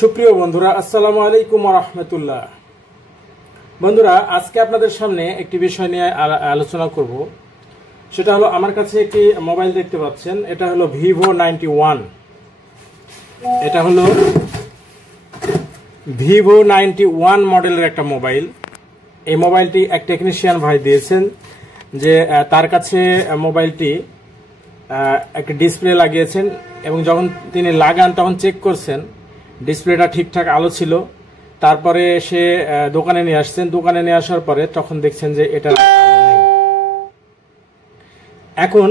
সুপ্রিয় বন্ধুরা, আসসালামু আলাইকুম ওয়া রাহমাতুল্লাহ। বন্ধুরা, আজকে আপনাদের সামনে একটি বিষয় নিয়ে আলোচনা করব। সেটা হলো, আমার কাছে একটি মোবাইল দেখতে পাচ্ছেন। এটা হলো ভিভো 91। এটা হলো ভিভো 91 মডেলের একটা মোবাইল। এই মোবাইলটি এক টেকনিশিয়ান ভাই দিয়েছেন, যে তার কাছে মোবাইলটি একটা ডিসপ্লে লাগিয়েছেন এবং যখন তিনি লাগান তখন চেক করছেন ডিসপ্লেটা ঠিকঠাক আলো ছিল। তারপরে সে দোকানে নিয়ে আসছেন। দোকানে নিয়ে আসার পরে তখন দেখছেন যে এটা আলো নেই। এখন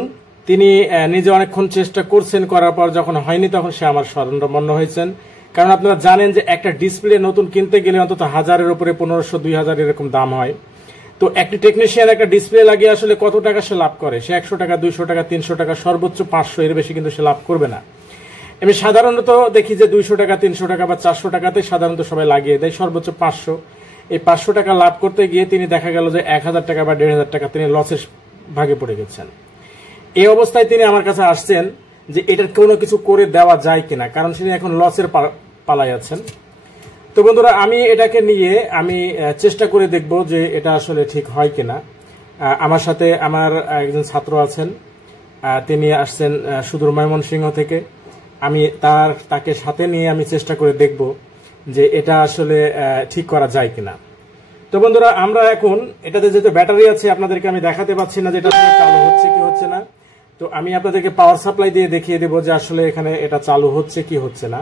তিনি নিজে অনেকক্ষণ চেষ্টা করছেন, করার পর যখন হয়নি তখন সে আমার শরণাপন্ন হয়েছেন। কারণ আপনারা জানেন যে একটা ডিসপ্লে নতুন কিনতে গেলে অন্তত 1000-এর উপরে 1500, 2000 এরকম দাম হয়। তো একটি টেকনিশিয়ান একটা ডিসপ্লে লাগিয়ে আসলে কত টাকা সে লাভ করে? সে 100 টাকা, 200 টাকা, 300 টাকা, সর্বোচ্চ 500, এর বেশি কিন্তু সে লাভ করবে না। আমি সাধারণত দেখি যে 200 টাকা, 300 টাকা বা 400 টাকাতে সাধারণত সবাই লাগিয়ে দেয়, সর্বোচ্চ 500। এই 500 টাকা লাভ করতে গিয়ে তিনি দেখা গেল যে 1000 টাকা বা 1500 টাকা তিনি লসের ভাগে পড়ে গেছেন। এই অবস্থায় তিনি আমার কাছে আসছেন যে এটার কোনো কিছু করে দেওয়া যায় কিনা, কারণ তিনি এখন লসের পালায় আছেন। তো বন্ধুরা, আমি এটাকে নিয়ে আমি চেষ্টা করে দেখব যে এটা আসলে ঠিক হয় কিনা। আমার সাথে আমার একজন ছাত্র আছেন, তিনি আসছেন সুদূর ময়মনসিংহ থেকে। আমি তাকে সাথে নিয়ে আমি চেষ্টা করে দেখব যে এটা আসলে ঠিক করা যায় কিনা। তো বন্ধুরা, আমরা এখন এটাতে যেহেতু ব্যাটারি আছে, আপনাদেরকে আমি দেখাতে পাচ্ছি না যে এটা চালু হচ্ছে কি হচ্ছে না। তো আমি আপনাদেরকে পাওয়ার সাপ্লাই দিয়ে দেখিয়ে দেবো যে আসলে এখানে এটা চালু হচ্ছে কি হচ্ছে না।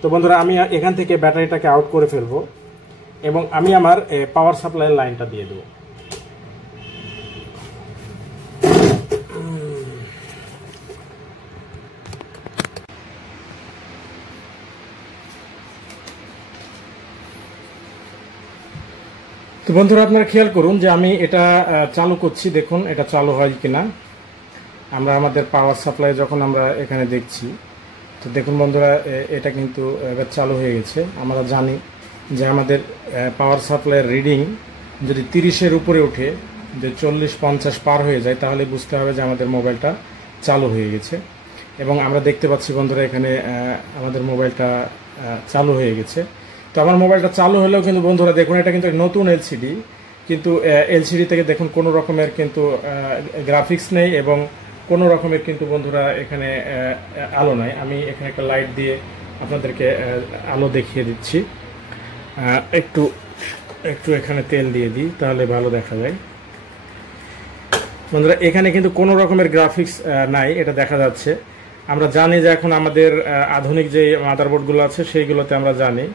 তো বন্ধুরা, আমি এখান থেকে ব্যাটারিটাকে আউট করে ফেলবো এবং আমি আমার পাওয়ার সাপ্লাইয়ের লাইনটা দিয়ে দেবো। তো বন্ধুরা, আপনারা খেয়াল করুন যে আমি এটা চালু করছি। দেখুন এটা চালু হয় কিনা। আমরা আমাদের পাওয়ার সাপ্লাই যখন আমরা এখানে দেখছি, তো দেখুন বন্ধুরা, এটা কিন্তু এবার চালু হয়ে গেছে। আমরা জানি যে আমাদের পাওয়ার সাপ্লাইয়ের রিডিং যদি 30-এর উপরে ওঠে, যে 40-50 পার হয়ে যায়, তাহলে বুঝতে হবে যে আমাদের মোবাইলটা চালু হয়ে গেছে। এবং আমরা দেখতে পাচ্ছি বন্ধুরা, এখানে আমাদের মোবাইলটা চালু হয়ে গেছে। তো আমার মোবাইলটা চালু হলেও কিন্তু বন্ধুরা দেখুন, এটা কিন্তু নতুন এলসিডি, কিন্তু এলসিডি থেকে দেখুন কোনো রকমের কিন্তু গ্রাফিক্স নেই এবং কোনো রকমের কিন্তু বন্ধুরা এখানে আলো নাই। আমি এখানে একটা লাইট দিয়ে আপনাদেরকে আলো দেখিয়ে দিচ্ছি। একটু এখানে তেল দিয়ে দিই, তাহলে ভালো দেখা যায়। বন্ধুরা, এখানে কিন্তু কোনো রকমের গ্রাফিক্স নাই, এটা দেখা যাচ্ছে। আমরা জানি যে এখন আমাদের আধুনিক যে মাদারবোর্ডগুলো আছে সেইগুলোতে আমরা জানি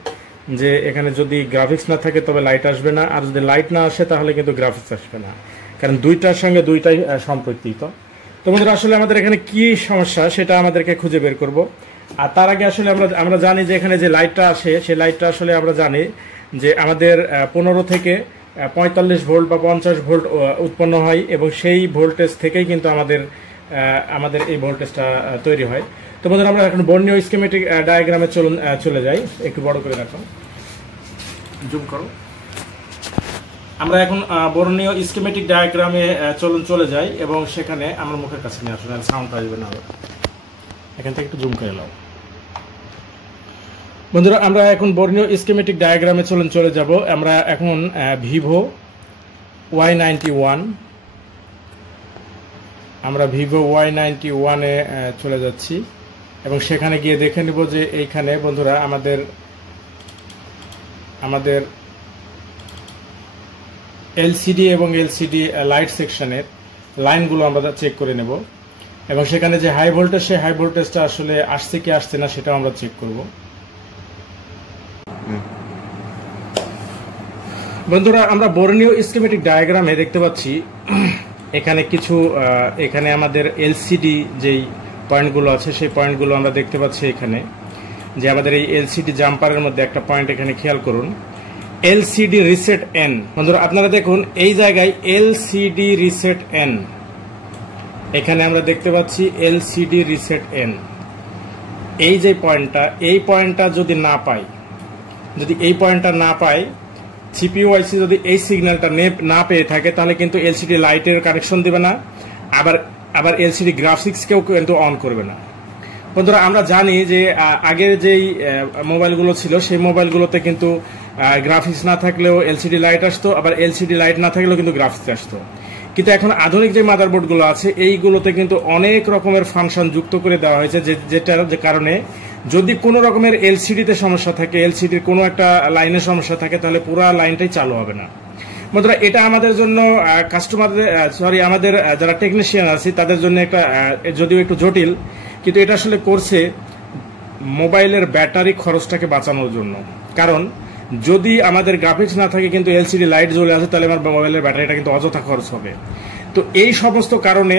যে এখানে যদি গ্রাফিক্স না থাকে তবে লাইট আসবে না, আর যদি লাইট না আসে তাহলে কিন্তু গ্রাফিক্স আসবে না, কারণ দুইটার সঙ্গে দুইটাই সম্পর্কিত। তো বন্ধুরা, আসলে আমাদের এখানে কি সমস্যা সেটা আমাদেরকে খুঁজে বের করব। আর তার আগে আসলে আমরা জানি যে এখানে যে লাইটটা আসে, সেই লাইটটা আসলে আমরা জানি যে আমাদের 15 থেকে 45 ভোল্ট বা 50 ভোল্ট উৎপন্ন হয় এবং সেই ভোল্টেজ থেকেই কিন্তু আমাদের এই ভোল্টেজটা তৈরি হয়। তো বন্ধুরা, আমরা এখন বর্ণীয় স্কিমেটিক ডায়াগ্রামে চলে যাই। একটু বড় করে রাখো, জুম করো। আমরা এখন বর্ণীয় স্কিমেটিক ডায়াগ্রামে চলে যাই এবং সেখানে আমার মুখের কাছে নিয়ে আসুন, সাউন্ড আসবে না। এখান থেকে একটু জুম করে নাও। বন্ধুরা, আমরা এখন বর্ণীয় স্কিমেটিক ডায়াগ্রামে চলে যাব। আমরা এখন ভিভো Y91, আমরা ভিভো Y91-এ চলে যাচ্ছি এবং সেখানে গিয়ে দেখে নেব যে এইখানে বন্ধুরা আমাদের এলসিডি এবং এলসিডি লাইট সেকশনের লাইনগুলো আমরা চেক করে নেব এবং সেখানে যে হাই ভোল্টেজ, সেই হাই ভোল্টেজটা আসলে আসছে কি আসছে না সেটাও আমরা চেক করব। বন্ধুরা, আমরা বর্ণীয় স্কিমেটিক ডায়াগ্রামে দেখতে পাচ্ছি এখানে আমাদের এলসিডি যেই পয়েন্টগুলো আছে সেই পয়েন্টগুলো আমরা দেখতে পাচ্ছি। এখানে যে আমাদের এই এলসিডি জাম্পারের মধ্যে একটা পয়েন্ট এখানে খেয়াল করুন, এলসিডি রিসেট এন। বন্ধুরা, আপনারা দেখুন এই জায়গায় এলসিডি রিসেট এন, এখানে আমরা দেখতে পাচ্ছি এলসিডি রিসেট এন। এই যে পয়েন্টটা, এই পয়েন্টটা যদি এই পয়েন্টটা না পায়, সিপিইউ আইসি যদি এই সিগন্যালটা না পেয়ে থাকে, তাহলে কিন্তু এলসিডি লাইটের কানেকশন দিবে না, আবার এলসিডি গ্রাফিক্সকেও কিন্তু অন করবে না। বন্ধুরা আমরা জানি যে আগের যেই মোবাইলগুলো ছিল সেই মোবাইলগুলোতে কিন্তু গ্রাফিক্স না থাকলেও এলসিডি লাইট আসতো, আবার এলসিডি লাইট না থাকলেও কিন্তু গ্রাফিক্স আসতো। কিন্তু এখন আধুনিক যে মাদারবোর্ডগুলো আছে এইগুলোতে কিন্তু অনেক রকমের ফাংশন যুক্ত করে দেওয়া হয়েছে, যেটার যে কারণে যদি কোনো রকমের এলসিডিতে সমস্যা থাকে, এলসিডির কোনো একটা লাইনের সমস্যা থাকে, তাহলে পুরো লাইনটাই চালু হবে না। বন্ধুরা এটা আমাদের জন্য কাস্টমারদের আমাদের যারা টেকনিশিয়ান আছে তাদের জন্য একটা যদিও একটু জটিল, কিন্তু এটা আসলে করছে মোবাইলের ব্যাটারি খরচটাকে বাঁচানোর জন্য। কারণ যদি আমাদের গ্রাফিক্স না থাকে কিন্তু এলসিডি লাইট জ্বলে আসে, তাহলে আমার মোবাইলের ব্যাটারিটা কিন্তু অযথা খরচ হবে। তো এই সমস্ত কারণে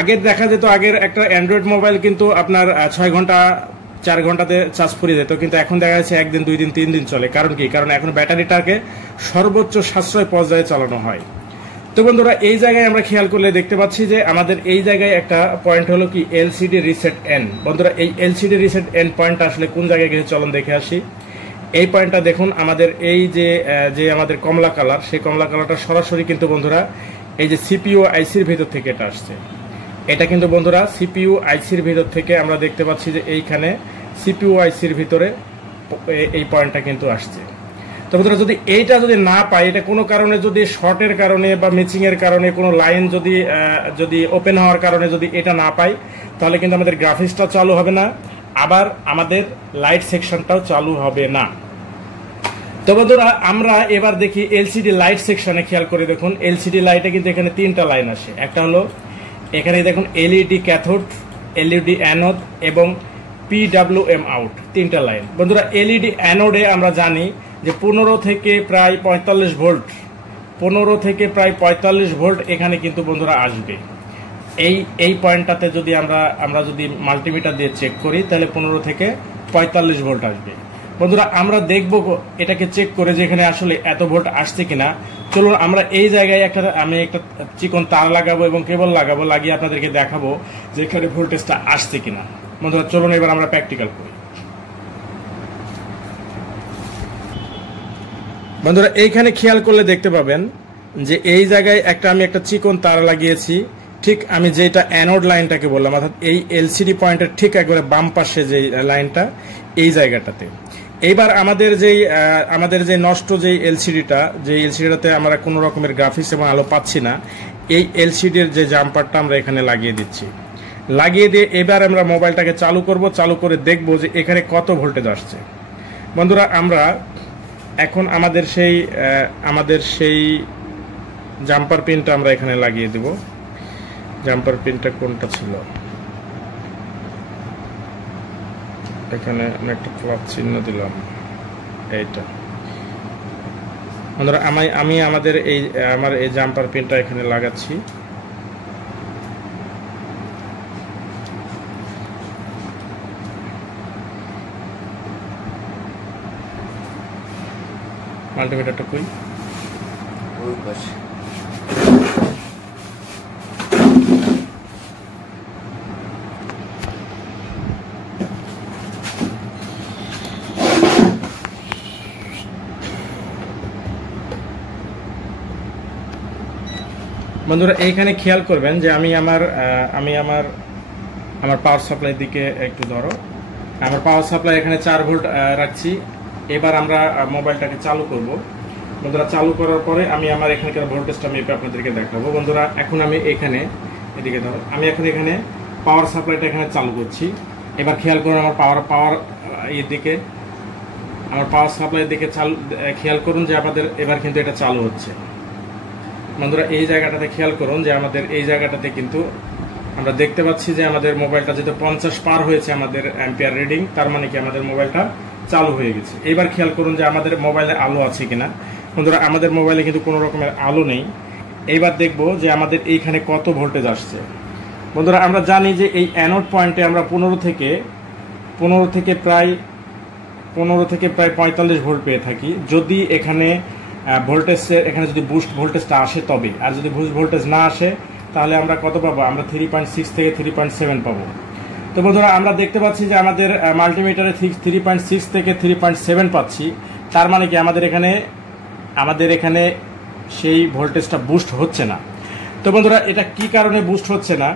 আগের দেখা যেত, আগের একটা অ্যান্ড্রয়েড মোবাইল কিন্তু আপনার 6 ঘন্টা 4 ঘন্টাতে চার্জ ফুরিয়ে যেত, কিন্তু এখন দেখা যাচ্ছে 1 দিন 2 দিন 3 দিন চলে। কারণ কি? কারণ এখন ব্যাটারিটাকে সর্বোচ্চ সাশ্রয় পর্যায়ে চালানো হয়। তো বন্ধুরা এই জায়গায় আমরা খেয়াল করলে দেখতে পাচ্ছি যে আমাদের এই জায়গায় একটা পয়েন্ট হলো কি এলসিডি রিসেট এন। বন্ধুরা এই এলসিডি রিসেট এন পয়েন্টটা আসলে কোন জায়গায় গেছে চলুন দেখে আসি। এই পয়েন্টটা দেখুন, আমাদের এই যে আমাদের কমলা কালার, সেই কমলা কালারটা সরাসরি কিন্তু বন্ধুরা এই যে সিপিইউ আইসির ভিতর থেকে এটা আসছে। এটা কিন্তু বন্ধুরা সিপিইউ আইসির ভিতর থেকে আমরা দেখতে পাচ্ছি যে এইখানে সিপিইউ আইসির ভিতরে এই পয়েন্টটা কিন্তু আসছে। তো বন্ধুরা যদি এইটা যদি না পাই, এটা কোনো কারণে যদি শর্টের কারণে বা ম্যাচিং এর কারণে কোনো লাইন যদি ওপেন হওয়ার কারণে যদি এটা না পাই, তাহলে কিন্তু আমাদের গ্রাফিক্সটা চালু হবে না, আবার আমাদের লাইট সেকশনটাও চালু হবে না। তো বন্ধুরা আমরা এবার দেখি এলসিডি লাইট সেকশনে খেয়াল করে দেখুন, এলসিডি লাইটে কিন্তু এখানে 3টা লাইন আসে। একটা হলো এখানে দেখুন এলইডি ক্যাথোড, এলইডি অ্যানোড এবং পিডব্লিউএম আউট, 3টা লাইন। বন্ধুরা এলইডি অ্যানোডে আমরা জানি যে 15 থেকে প্রায় 45 ভোল্ট, 15 থেকে প্রায় 45 ভোল্ট এখানে কিন্তু বন্ধুরা আসবে। এই পয়েন্টটাতে যদি আমরা যদি মাল্টিমিটার দিয়ে চেক করি, তাহলে 15 থেকে 45 ভোল্ট আসবে। বন্ধুরা আমরা দেখব এটাকে চেক করে যে এখানে আসলে এত ভোল্ট আসছে কিনা। চলুন আমরা এই জায়গায় আমি একটা চিকন তার লাগাবো এবং কেবল লাগাবো, লাগিয়ে আপনাদেরকে দেখাবো যে এখানে ভোল্টেজটা আসছে কিনা। বন্ধুরা চলুন এবার আমরা প্র্যাকটিক্যাল করি। বন্ধুরা এইখানে খেয়াল করলে দেখতে পাবেন যে এই জায়গায় আমি একটা চিকন তার লাগিয়েছি, ঠিক আমি যেটা অ্যানোড লাইনটাকে বললাম, অর্থাৎ এই এলসিডি পয়েন্টের ঠিক একবারে বাম পাশে যে লাইনটা, এই জায়গাটাতে। এইবার আমাদের যে নষ্ট যে এলসিডিটাতে আমরা কোনো রকমের গ্রাফিক্স এবং আলো পাচ্ছি না, এই এলসিডির যে জাম্পারটা আমরা এখানে লাগিয়ে দিচ্ছি। লাগিয়ে দিয়ে এবার আমরা মোবাইলটাকে চালু করব, চালু করে দেখব যে এখানে কত ভোল্টেজ আসছে। বন্ধুরা আমরা এখন আমাদের সেই জাম্পার পিনটা আমরা এখানে লাগিয়ে দেব। জাম্পার পিনটা কোনটা ছিল? এখানে আমি একটা প্লাস চিহ্ন দিলাম, এইটা। বন্ধুরা আমি আমার এই জাম্পার পিনটা এখানে লাগাচ্ছি। মাল্টিমিটারটা কই? ওই পাশে। বন্ধুরা এইখানে খেয়াল করবেন যে আমি আমার পাওয়ার সাপ্লাই দিকে একটু ধরো, আমার পাওয়ার সাপ্লাই এখানে 4 ভোল্ট রাখছি। এবার আমরা মোবাইলটাকে চালু করব। বন্ধুরা চালু করার পরে আমি আমার এখানকার ভোল্টেজটা মেপে আপনাদেরকে দেখাবো। বন্ধুরা এখন আমি এখানে এদিকে ধরো, আমি এখন এখানে পাওয়ার সাপ্লাইটা এখানে চালু করছি। এবার খেয়াল করুন আমার পাওয়ার দিকে, আমার পাওয়ার সাপ্লাইয়ের দিকে খেয়াল করুন যে আমাদের এবার কিন্তু এটা চালু হচ্ছে। বন্ধুরা এই জায়গাটাতে খেয়াল করুন যে আমাদের এই জায়গাটাতে কিন্তু আমরা দেখতে পাচ্ছি যে আমাদের মোবাইলটা যেহেতু 50 পার হয়েছে আমাদের অ্যাম্পিয়ার রিডিং, তার মানে কি আমাদের মোবাইলটা চালু হয়ে গেছে। এবার খেয়াল করুন যে আমাদের মোবাইলে আলো আছে কিনা। বন্ধুরা আমাদের মোবাইলে কিন্তু কোনো রকমের আলো নেই। এইবার দেখব যে আমাদের এইখানে কত ভোল্টেজ আসছে। বন্ধুরা আমরা জানি যে এই অ্যানোড পয়েন্টে আমরা 15 থেকে প্রায় 45 ভোল্ট পেয়ে থাকি। যদি এখানে এখানে যদি বুস্ট ভোল্টেজটা আসে তবে, আর যদি বুস্ট ভোল্টেজ না আসে তাহলে আমরা কত পাবো? আমরা 3.6 থেকে 3.7 পাবো। তো বন্ধুরা আমরা দেখতে পাচ্ছি যে আমাদের মাল্টিমিটারে 3.6 থেকে 3.7 পাচ্ছি। তার মানে কি আমাদের এখানে সেই ভোল্টেজটা বুস্ট হচ্ছে না। তো বন্ধুরা এটা কি কারণে বুস্ট হচ্ছে না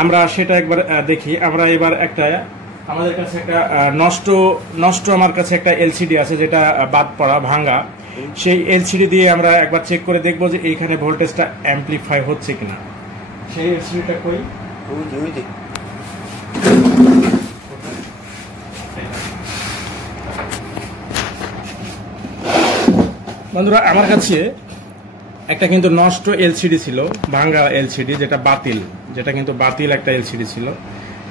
আমরা সেটা একবার দেখি। আমরা এবার একটা আমাদের কাছে একটা নষ্ট নষ্ট আমার কাছে একটা এলসিডি আছে, যেটা বাদ পড়া ভাঙা। সেই এলসিডি দিয়ে আমরা একবার চেক করে দেখবো যে এইখানে ভোল্টেজটা অ্যাম্পলিফাই হচ্ছে কিনা। সেই এলসিডিটা কই? বন্ধুরা, আমার কাছে একটা কিন্তু নষ্ট এলসিডি ছিল, ভাঙা এলসিডি, যেটা কিন্তু বাতিল একটা এলসিডি ছিল।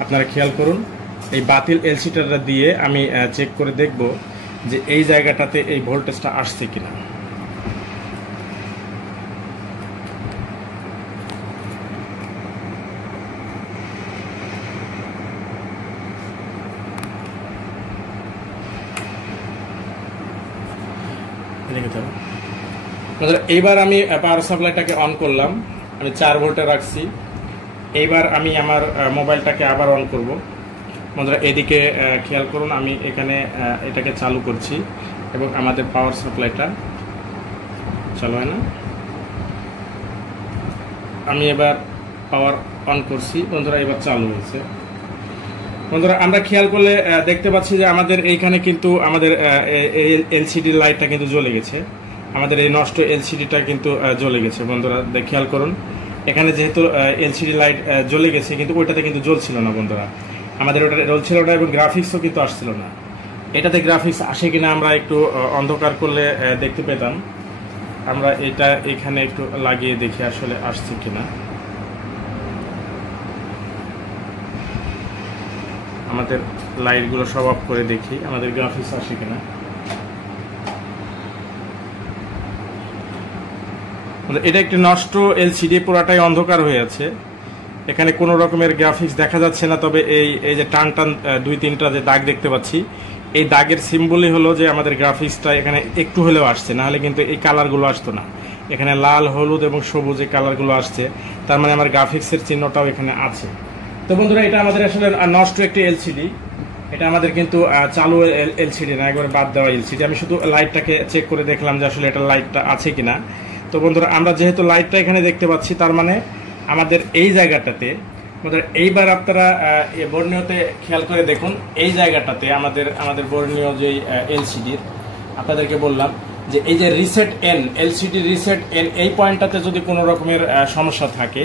আপনারা খেয়াল করুন, এই বাতিল এলসিডিটা দিয়ে আমি চেক করে দেখব যে এই জায়গাটাতে এই ভোল্টেজটা আসছে কিনা। এইবার আমি পাওয়ার সাপ্লাইটাকে অন করলাম, আমি 4 ভোল্টে রাখছি। এইবার আমি আমার মোবাইলটাকে আবার অন করব। বন্ধুরা, এদিকে খেয়াল করুন, আমি এখানে এটাকে চালু করছি এবং আমাদের পাওয়ার সাপ্লাইটা চালু হয় না। আমি এবার পাওয়ার অন করছি। বন্ধুরা, এবার চালু হয়েছে। বন্ধুরা, আমরা খেয়াল করলে দেখতে পাচ্ছি যে আমাদের এইখানে কিন্তু আমাদের এলসিডি লাইটটা কিন্তু জ্বলে গেছে। আমাদের এই নষ্ট এলসিডিটা কিন্তু জ্বলে গেছে। বন্ধুরা, খেয়াল করুন, এখানে যেহেতু এলসিডি লাইট জ্বলে গেছে, কিন্তু ওইটাতে কিন্তু জ্বলছিল না। বন্ধুরা, আমাদের ওটা জ্বলছিল না এবং গ্রাফিক্সও কিন্তু আসছিল না। এটাতে গ্রাফিক্স আসে কিনা আমরা একটু অন্ধকার করলে দেখতে পেতাম। আমরা এটা এখানে একটু লাগিয়ে দেখি আসলে আসছে কিনা। আমাদের লাইটগুলো সব অফ করে দেখি আমাদের গ্রাফিক্স আসে কিনা। এটা একটি নষ্ট এলসিডি, পুরাটাই অন্ধকার হয়ে আছে। এখানে কোনো রকমের গ্রাফিক্স দেখা যাচ্ছে না। তবে এই যে টান 2-3টা যে দাগ দেখতে পাচ্ছি, এই দাগের সিম্বলই হলো যে আমাদের গ্রাফিক্সটা এখানে একটু হলেও আসছে, না হলে কিন্তু এই কালারগুলো আসতো না। এখানে লাল, হলুদ এবং সবুজ এই কালারগুলো আসছে, তার মানে আমার গ্রাফিক্সের চিহ্নটাও এখানে আছে। তো বন্ধুরা, এটা আমাদের আসলে নষ্ট একটি এলসিডি। এটা আমাদের কিন্তু চালু এলসিডি না, একবারে বাদ দেওয়া এলসিডি। আমি শুধু লাইটটাকে চেক করে দেখলাম যে আসলে এটা লাইটটা আছে কিনা। তো বন্ধুরা, আমরা যেহেতু লাইটটা এখানে দেখতে পাচ্ছি, তার মানে আমাদের এই জায়গাটাতে, এইবার আপনারা বর্ণীয়তে খেয়াল করে দেখুন, এই জায়গাটাতে আমাদের বর্ণীয় যে এলসিডির আপনাদেরকে বললাম যে এই যে reset N, LCD reset N, এই পয়েন্টটাতে যদি কোনো রকমের সমস্যা থাকে,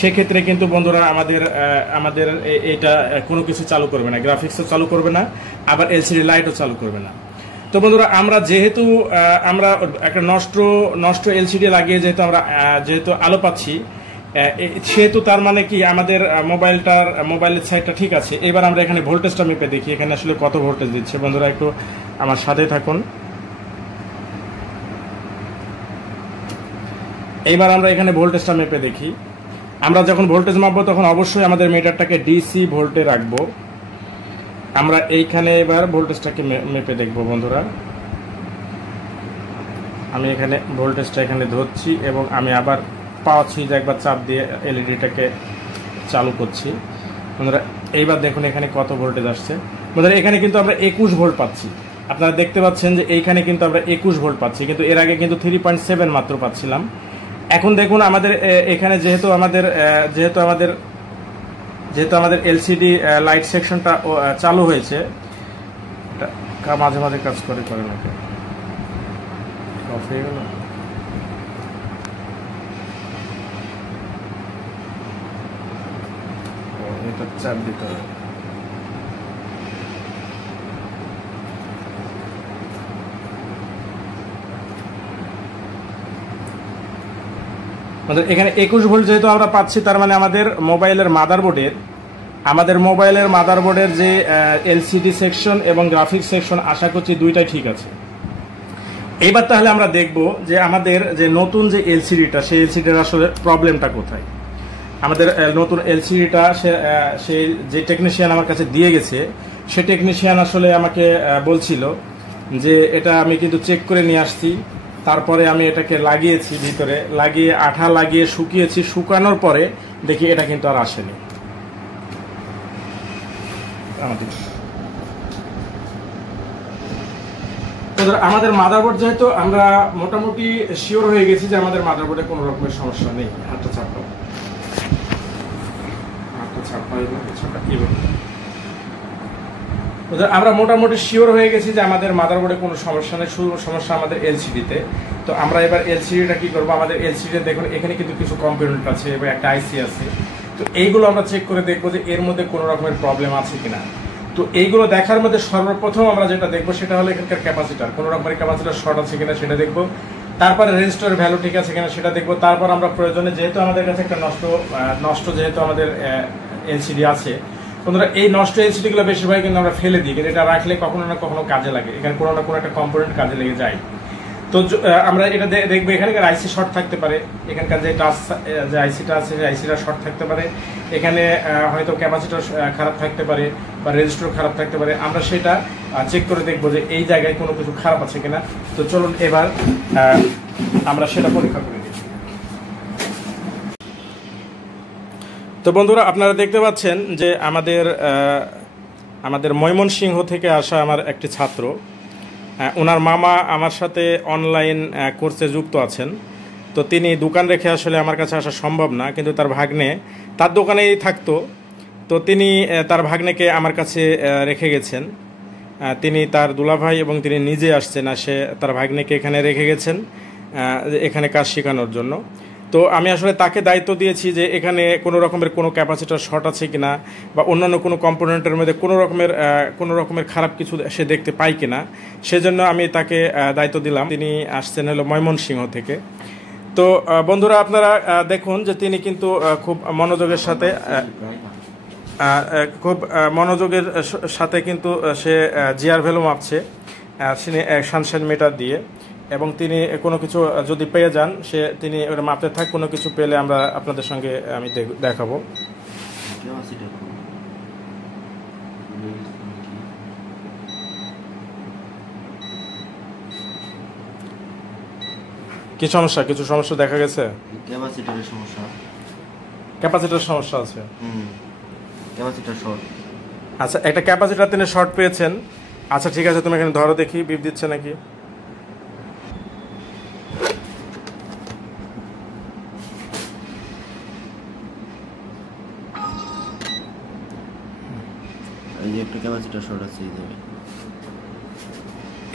সেক্ষেত্রে কিন্তু বন্ধুরা আমাদের এটা কোনো কিছু চালু করবে না, গ্রাফিক্সও চালু করবে না, আবার এলসিডি লাইটও চালু করবে না। তো বন্ধুরা, আমরা যেহেতু আমরা একটা নষ্ট এলসিডি লাগিয়ে যেহেতু আলো পাচ্ছি, সেহেতু তার মানে কি আমাদের মোবাইলের সাইডটা ঠিক আছে। এবার আমরা এখানে ভোল্টেজটা মেপে দেখি এখানে আসলে কত ভোল্টেজ দিচ্ছে। বন্ধুরা, একটু আমার সাথে থাকুন। এইবার আমরা এখানে ভোল্টেজটা মেপে দেখি। আমরা যখন ভোল্টেজ মাপবো তখন অবশ্যই আমাদের মিটারটাকে ডিসি ভোল্টে রাখবো। আমরা এইখানে এবার ভোল্টেজটাকে মেপে দেখবো। বন্ধুরা, আমি এখানে ভোল্টেজটা এখানে ধরছি এবং আমি আবার পাওয়ার সুইচ একবার চাপ দিয়ে এলইডিটাকে চালু করছি। বন্ধুরা, এইবার দেখুন এখানে কত ভোল্টেজ আসছে। বন্ধুরা, এখানে কিন্তু আমরা 21 ভোল্ট পাচ্ছি। আপনারা দেখতে পাচ্ছেন যে এইখানে কিন্তু আমরা 21 ভোল্ট পাচ্ছি, কিন্তু এর আগে কিন্তু 3.7 মাত্র পাচ্ছিলাম। এখন দেখুন আমাদের এখানে যেহেতু আমাদের এলসিডি লাইট সেকশনটা চালু হয়েছে, মাঝে মাঝে কাজ করে নাকি অফ হয়ে গেল। এটা চাপ দিতে হবে। এখানে 21 ভোল্ট যেহেতু আমরা পাচ্ছি, তার মানে আমাদের মোবাইলের মাদারবোর্ডের যে এলসিডি সেকশন এবং গ্রাফিক্স সেকশন আশা করছি দুইটাই ঠিক আছে। এইবার তাহলে আমরা দেখব যে আমাদের যে নতুন যে এলসিডিটা, সেই এলসিডির আসলে প্রবলেমটা কোথায়। আমাদের নতুন এলসিডিটা সেই যে টেকনিশিয়ান আমার কাছে দিয়ে গেছে, সে টেকনিশিয়ান আসলে আমাকে বলছিল যে এটা আমি কিন্তু চেক করে নিয়ে আসছি, তারপরে আমি এটাকে লাগিয়েছি, ভিতরে লাগিয়ে আঠা লাগিয়ে শুকিয়েছি, শুকানোর পরে দেখি এটা কিন্তু আর আসেনি। আমাদের মাদারবোর্ড যেহেতু আমরা মোটামুটি শিওর হয়ে গেছি যে আমাদের মাদারবোর্ডে কোনো রকমের সমস্যা নেই। হাতটা চাপাও, আমরা মোটামুটি শিওর হয়ে গেছি যে আমাদের মাদারবোর্ডে কোনো সমস্যা নেই, শুধু সমস্যা আমাদের এলসিডিতে। তো আমরা এবার এলসিডিটা কি করবো, আমাদের এলসিডি দেখুন এখানে কিন্তু কিছু কম্পোনেন্ট আছে এবং একটা আইসি আছে। তো এইগুলো আমরা চেক করে দেখবো যে এর মধ্যে কোনো রকমের প্রবলেম আছে কিনা। তো এইগুলো দেখার মধ্যে সর্বপ্রথম আমরা যেটা দেখবো সেটা হলো এখানকার ক্যাপাসিটার, কোনো রকমের ক্যাপাসিটার শর্ট আছে কিনা সেটা দেখবো। তারপরে রেজিস্টার ভ্যালু ঠিক আছে কিনা সেটা দেখবো। তারপর আমরা প্রয়োজনে, যেহেতু আমাদের কাছে একটা নষ্ট যেহেতু আমাদের এলসিডি আছে বন্ধুরা, এই নষ্ট এলসিডিগুলো বেশিরভাগ কিন্তু আমরা ফেলে দিই, কিন্তু এটা রাখলে কখনো না কখনো কাজে লাগে, এখানে কোনো না কোনো একটা কম্পোনেন্ট কাজে লেগে যায়। তো আমরা এটা দেখবো এখানকার আইসি শর্ট থাকতে পারে, এখানকার যে টাচ যে আইসিটা আছে সেই আইসিটা শর্ট থাকতে পারে, এখানে হয়তো ক্যাপাসিটার খারাপ থাকতে পারে বা রেজিস্টার খারাপ থাকতে পারে। আমরা সেটা চেক করে দেখবো যে এই জায়গায় কোনো কিছু খারাপ আছে কিনা। তো চলুন এবার আমরা সেটা পরীক্ষা করে দিই। তো বন্ধুরা, আপনারা দেখতে পাচ্ছেন যে আমাদের ময়মনসিংহ থেকে আসা আমার একটি ছাত্র, ওনার মামা আমার সাথে অনলাইন কোর্সে যুক্ত আছেন। তো তিনি দোকান রেখে আসলে আমার কাছে আসা সম্ভব না, কিন্তু তার ভাগ্নে তার দোকানেই থাকতো। তো তিনি তার ভাগ্নেকে আমার কাছে রেখে গেছেন, তিনি তার দুলাভাই এবং তিনি নিজে আসছেন, সে তার ভাগ্নেকে এখানে রেখে গেছেন এখানে কাজ শেখানোর জন্য। তো আমি আসলে তাকে দায়িত্ব দিয়েছি যে এখানে কোনো রকমের কোনো ক্যাপাসিটার শর্ট আছে কিনা বা অন্যান্য কোনো কম্পোনেন্টের মধ্যে কোনো রকমের খারাপ কিছু সে দেখতে পায় কিনা, সেজন্য আমি তাকে দায়িত্ব দিলাম। তিনি আসছেন হলো ময়মনসিংহ থেকে। তো বন্ধুরা, আপনারা দেখুন যে তিনি কিন্তু খুব মনোযোগের সাথে কিন্তু সে জিআর ভ্যালু মাপছে সানশাইন মিটার দিয়ে, এবং তিনি কোনো কিছু যদি পেয়ে যান তিনি ওটা মাপতে থাক, কোনো কিছু পেলে আমরা আপনাদের সঙ্গে আমি দেখাবো। কিছু সমস্যা দেখা গেছে, ক্যাপাসিটার সমস্যা আছে। আচ্ছা, একটা ক্যাপাসিটার তিনি শর্ট পেয়েছেন। আচ্ছা ঠিক আছে, তুমি এখানে ধরো দেখি বিপ দিচ্ছে নাকি।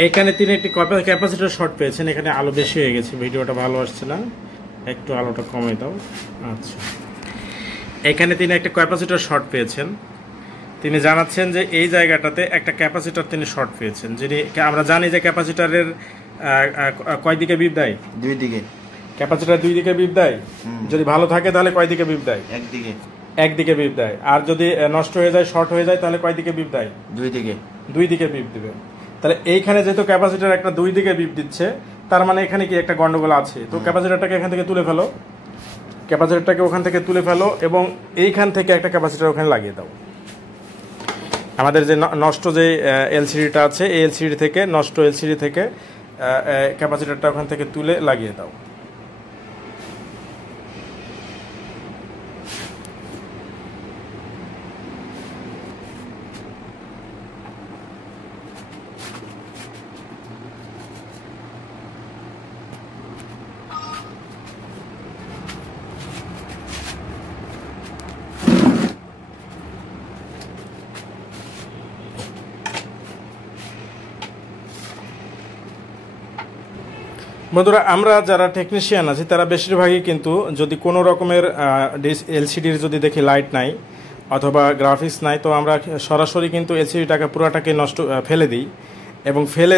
এখানে তিনি একটি ক্যাপাসিটার শর্ট পেয়েছেন। এখানে আলো বেশি হয়ে গেছে, ভিডিওটা ভালো আসছে না, একটু আলোটা কমিয়ে দাও। আচ্ছা, এখানে তিনি একটা ক্যাপাসিটার শর্ট পেয়েছেন। তিনি জানাচ্ছেন যে এই জায়গাটাতে একটা ক্যাপাসিটার তিনি শর্ট পেয়েছেন। যিনি আমরা জানি যে ক্যাপাসিটারের কয় দিকে বিপ দেয়? দুই দিকে। ক্যাপাসিটার দুই দিকে বিপ দেয়। যদি ভালো থাকে তাহলে কয় দিকে বিপ দেয়? একদিকে বিপ দেয়। আর যদি নষ্ট হয়ে যায়, শর্ট হয়ে যায়, তাহলে কয় দিকে বিপ দেয়? দুই দিকে বিপ দিবে। তাহলে এইখানে যেহেতু ক্যাপাসিটার একটা দুই দিকে বিপ দিচ্ছে, তার মানে এখানে কি একটা গন্ডগোল আছে। তো ক্যাপাসিটারটাকে এখান থেকে তুলে ফেলো, ক্যাপাসিটারটাকে ওখান থেকে তুলে ফেলো এবং এইখান থেকে একটা ক্যাপাসিটার ওখানে লাগিয়ে দাও। আমাদের যে নষ্ট যে এলসিডিটা আছে, এই এলসিডি থেকে, নষ্ট এলসিডি থেকে ক্যাপাসিটারটা ওখান থেকে তুলে লাগিয়ে দাও। বন্ধুরা, আমরা যারা টেকনিশিয়ান আছি তারা বেশিরভাগই কিন্তু যদি কোনো রকমের এলসিডির যদি দেখি লাইট নাই অথবা গ্রাফিক্স নাই, তো আমরা সরাসরি কিন্তু এলসিডিটাকে পুরাটাকে ফেলে দিই, এবং ফেলে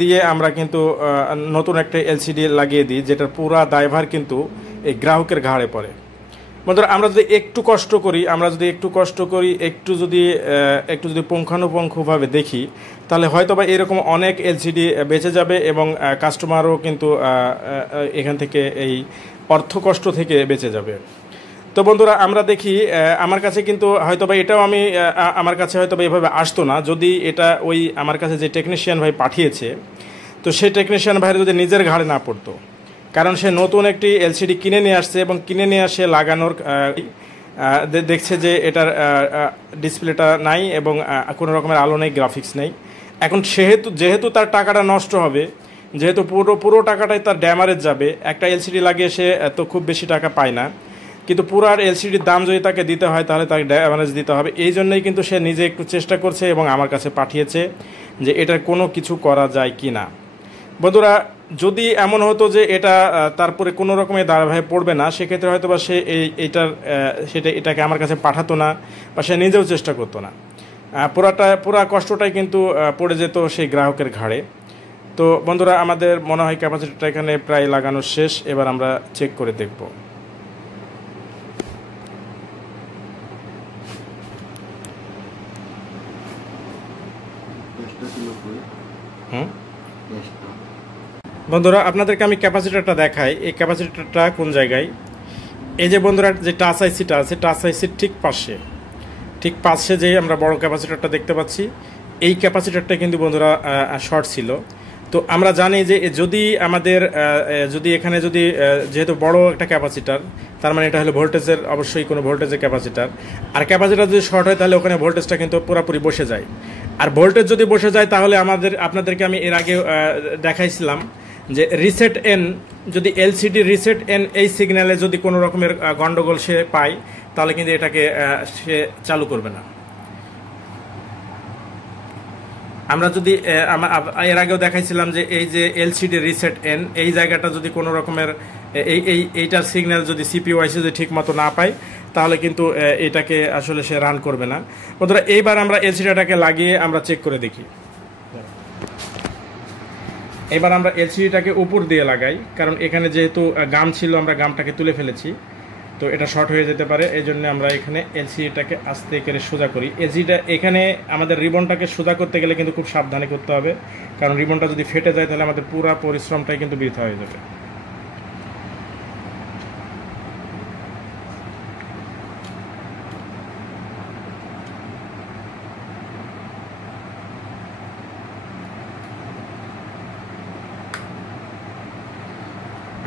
দিয়ে আমরা কিন্তু নতুন একটা এলসিডি লাগিয়ে দিই, যেটার পুরা দায়ভার কিন্তু এই গ্রাহকের ঘাড়ে পড়ে। বন্ধুরা, আমরা যদি একটু কষ্ট করি, একটু যদি পুঙ্খানুপুঙ্খভাবে দেখি, তাহলে হয়তো বা এরকম অনেক এলসিডি বেঁচে যাবে এবং কাস্টমারও কিন্তু এখান থেকে এই অর্থ কষ্ট থেকে বেঁচে যাবে। তো বন্ধুরা, আমরা দেখি আমার কাছে কিন্তু হয়তো বা এটাও আমার কাছে হয়তো বা এভাবে আসতো না যদি এটা ওই আমার কাছে যে টেকনিশিয়ান ভাই পাঠিয়েছে, তো সেই টেকনিশিয়ান ভাইয়ের যদি নিজের ঘাড়ে না পড়তো, কারণ সে নতুন একটি এলসিডি কিনে নিয়ে আসছে এবং কিনে নিয়ে আসে লাগানোর দেখছে যে এটার ডিসপ্লেটা নাই এবং কোনো রকমের আলো নেই, গ্রাফিক্স নেই। এখন যেহেতু তার টাকাটা নষ্ট হবে, যেহেতু পুরো টাকাটাই তার ড্যামারেজ যাবে, একটা এলসিডি লাগিয়ে সে তো খুব বেশি টাকা পায় না, কিন্তু পুরার এলসিডির দাম যদি তাকে দিতে হয় তাহলে তাকে ড্যামেজ দিতে হবে। এই জন্যই কিন্তু সে নিজে একটু চেষ্টা করছে এবং আমার কাছে পাঠিয়েছে যে এটার কোনো কিছু করা যায় কি না। বন্ধুরা, যদি এমন হতো যে এটা তারপরে কোনো রকমের দায়ভারে পড়বে না, সেক্ষেত্রে হয়তো বা সে এটাকে আমার কাছে পাঠাতো না বা সে নিজেও চেষ্টা করতো না। পুরা কষ্টটাই কিন্তু পড়ে যেত সেই গ্রাহকের ঘাড়ে। তো বন্ধুরা, আমাদের মনে হয় ক্যাপাসিটরটা এখানে প্রায় লাগানো শেষ। এবার আমরা চেক করে দেখব। বন্ধুরা, আপনাদেরকে আমি ক্যাপাসিটরটা দেখাই। এই ক্যাপাসিটরটা কোন জায়গায়, এই যে বন্ধুরা যে টাচ আইসিটা আছে, টাচ আইসির ঠিক পাশে যে আমরা বড় ক্যাপাসিটরটা দেখতে পাচ্ছি, এই ক্যাপাসিটরটা কিন্তু বন্ধুরা শর্ট ছিল। তো আমরা জানি যে যদি এখানে যেহেতু বড় একটা ক্যাপাসিটার, তার মানে এটা হলো ভোল্টেজের, অবশ্যই কোনো ভোল্টেজের ক্যাপাসিটার। আর ক্যাপাসিটার যদি শর্ট হয় তাহলে ওখানে ভোল্টেজটা কিন্তু পুরোপুরি বসে যায়। আর ভোল্টেজ যদি বসে যায় তাহলে আপনাদেরকে আমি এর আগে দেখাইছিলাম যে রিসেট এন, যদি এলসিডি রিসেট এন এই সিগন্যালে যদি কোনো রকমের গন্ডগোল সে পায় তাহলে কিন্তু এটাকে সে চালু করবে না। আমরা যদি এর আগেও দেখাইছিলাম যে এই যে এলসিডি রিসেট এন, এই জায়গাটা যদি কোনো রকমের এইটার সিগন্যাল যদি সিপিইউ আইসি যদি ঠিক মতো না পায় তাহলে কিন্তু এটাকে আসলে সে রান করবে না। বন্ধুরা, এইবার আমরা এলসিডিটাকে লাগিয়ে আমরা চেক করে দেখি। এবার আমরা এলসিডিটাকে উপর দিয়ে লাগাই, কারণ এখানে যেহেতু গাম ছিল আমরা গামটাকে তুলে ফেলেছি, তো এটা শর্ট হয়ে যেতে পারে। এই জন্য আমরা এখানে এলসিডিটাকে আস্তে করে সোজা করি। এলসিডিটা এখানে আমাদের রিবনটাকে সোজা করতে গেলে কিন্তু খুব সাবধানে করতে হবে, কারণ রিবনটা যদি ফেটে যায় তাহলে আমাদের পুরো পরিশ্রমটাই কিন্তু বৃথা হয়ে যাবে।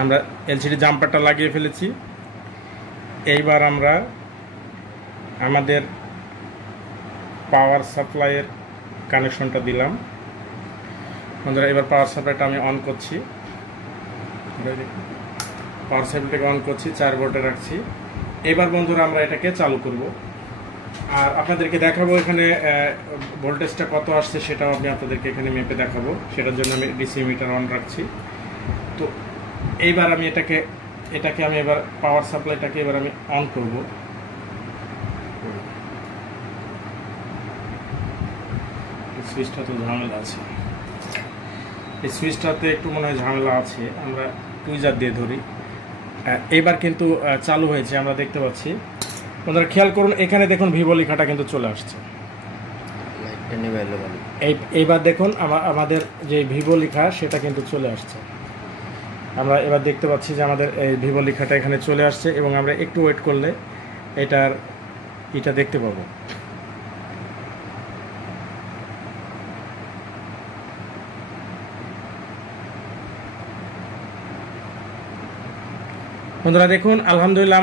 আমরা এলসিডি জাম্পারটা লাগিয়ে ফেলেছি। এইবার আমরা আমাদের পাওয়ার সাপ্লাইয়ের কানেকশনটা দিলাম। বন্ধুরা, এবার পাওয়ার সাপ্লাইটা আমি অন করছি। পাওয়ার সাপ্লাইটাকে অন করছি, 4 ভোল্টে রাখছি। এবার বন্ধুরা আমরা এটাকে চালু করব, আর আপনাদেরকে দেখাবো এখানে ভোল্টেজটা কত আসছে সেটাও আমি আপনাদেরকে এখানে মেপে দেখাবো। সেটার জন্য আমি ডিসি মিটার অন রাখছি। তো এইবার আমি এটাকে আমি এবার পাওয়ার সাপ্লাইটাকে এবার আমি অন করব। সুইচটা তো ঝামেলা আছে, এই সুইচটাতে একটু মনে হয় ঝামেলা আছে, আমরা টুইজার দিয়ে ধরি। এবার কিন্তু চালু হয়েছে, আমরা দেখতে পাচ্ছি। আপনারা খেয়াল করুন, এখানে দেখুন ভিভো লেখাটা কিন্তু চলে আসছে। এইবার দেখুন আমাদের যে ভিভো লেখা সেটা কিন্তু চলে আসছে। আমরা এবার দেখতে পাচ্ছি যে আমাদের এই ভিভো লেখাটা এখানে চলে আসছে, এবং আমরা একটু ওয়েট করলে এটা দেখতে পাবো। বন্ধুরা দেখুন, আলহামদুলিল্লাহ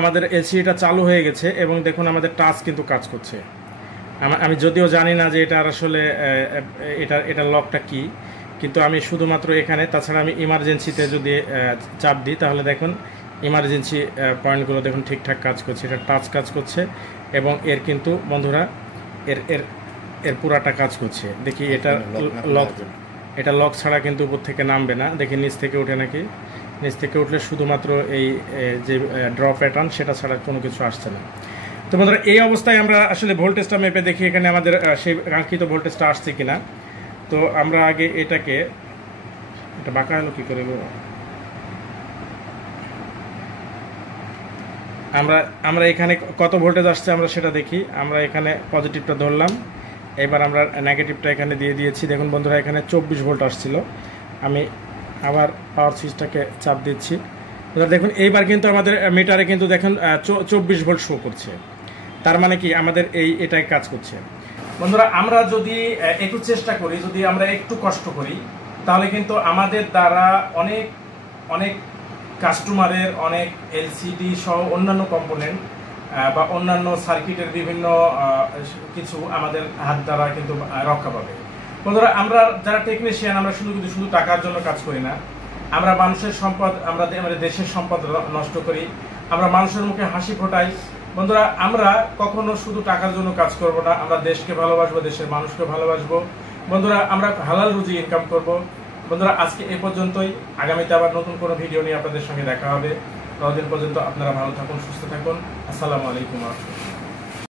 আমাদের এলসিডিটা চালু হয়ে গেছে, এবং দেখুন আমাদের টাচ কিন্তু কাজ করছে। আমি যদিও জানি না যে এটা আসলে এটা লকটা কি, কিন্তু আমি শুধুমাত্র এখানে, তাছাড়া আমি ইমার্জেন্সিতে যদি চাপ দিই তাহলে দেখুন ইমার্জেন্সি পয়েন্টগুলো দেখুন ঠিকঠাক কাজ করছে, এটা টাচ কাজ করছে, এবং এর কিন্তু বন্ধুরা এর পুরাটা কাজ করছে। দেখি এটা লক ছাড়া কিন্তু উপর থেকে নামবে না। দেখি নিচ থেকে উঠে নাকি, নিচ থেকে উঠলে শুধুমাত্র এই যে ড্র প্যাটার্ন সেটা ছাড়া কোনো কিছু আসছে না। তো বন্ধুরা, এই অবস্থায় আমরা আসলে ভোল্টেজটা মেপে দেখি এখানে আমাদের সেই কাঙ্ক্ষিত ভোল্টেজটা আসছে কিনা। তো আমরা আগে এটা বাঁকা হলো কি করে, আমরা এখানে কত ভোল্টেজ আসছে আমরা সেটা দেখি। আমরা এখানে পজিটিভটা ধরলাম, এবার আমরা নেগেটিভটা এখানে দিয়ে দিয়েছি। দেখুন বন্ধুরা, এখানে 24 ভোল্ট আসছিল। আমি আবার পাওয়ার সুইচটাকে চাপ দিচ্ছি। দেখুন এইবার কিন্তু আমাদের মিটারে কিন্তু দেখুন 24 ভোল্ট শো করছে। তার মানে কি আমাদের এটাই কাজ করছে। বন্ধুরা, আমরা যদি একটু চেষ্টা করি, যদি আমরা একটু কষ্ট করি, তাহলে কিন্তু আমাদের দ্বারা অনেক কাস্টমারের অনেক এলসিডি সহ অন্যান্য কম্পোনেন্ট বা অন্যান্য সার্কিটের বিভিন্ন কিছু আমাদের হাত দ্বারা কিন্তু রক্ষা পাবে। বন্ধুরা, আমরা যারা টেকনিশিয়ান, আমরা শুধু টাকার জন্য কাজ করি না। আমরা মানুষের সম্পদ, আমরা দেশের সম্পদ নষ্ট করি, আমরা মানুষের মুখে হাসি ফোটাই। বন্ধুরা, আমরা কখনো শুধু টাকার জন্য কাজ করব না, আমরা দেশকে ভালোবাসবো, দেশের মানুষকে ভালোবাসবো। বন্ধুরা, আমরা হালাল রুজি ইনকাম করব। বন্ধুরা, আজকে এ পর্যন্তই। আগামীতে আবার নতুন কোনো ভিডিও নিয়ে আপনাদের সঙ্গে দেখা হবে। ততদিন পর্যন্ত আপনারা ভালো থাকুন, সুস্থ থাকুন। আসসালামু আলাইকুম।